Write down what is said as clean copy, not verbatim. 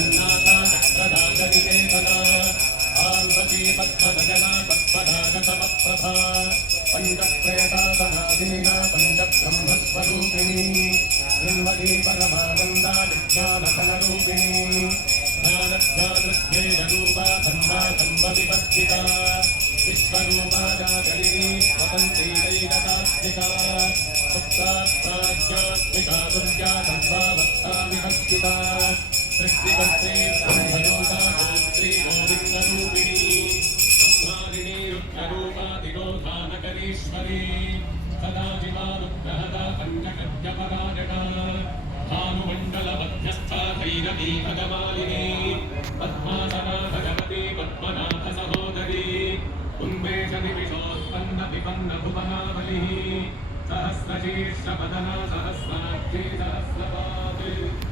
जगन्नाथा चक्रदाचरिकेतना पार्वती पद्मजना पद्मनागतमप्रभा पञ्चप्रेतासनादीना पञ्चब्रह्मस्वरूपिणी ब्रह्मणी परमानन्दा विज्ञानफलरूपिणी ज्ञानज्ञानृद्वेदरूपा खण्डाखण्डविवर्जिता विश्वरूपा जागरिणी स्वतन्त्री दैवतात्मिका सुप्तात्माध्यात्मिका दुर्गा सर्वावस्था विभक्तिता सृष्टिकर्त्री ब्रह्मरूपा गोत्री गोविन्दरूपिणी अम्मारिणी रुद्ररूपा तिरोधानकरीश्वरी सदाशिवानुग्रहदा पञ्चगद्यपरायणा भानुमण्डलमध्यस्था भैरवी भगवालिनी पद्मासना भगवती पद्मनाथ सहोदरी कुम्भेश निमिषोत्पन्न विपन्न भुवनावलिः सहस्रशीर्षपदना सहस्राक्षी सहस्रपात्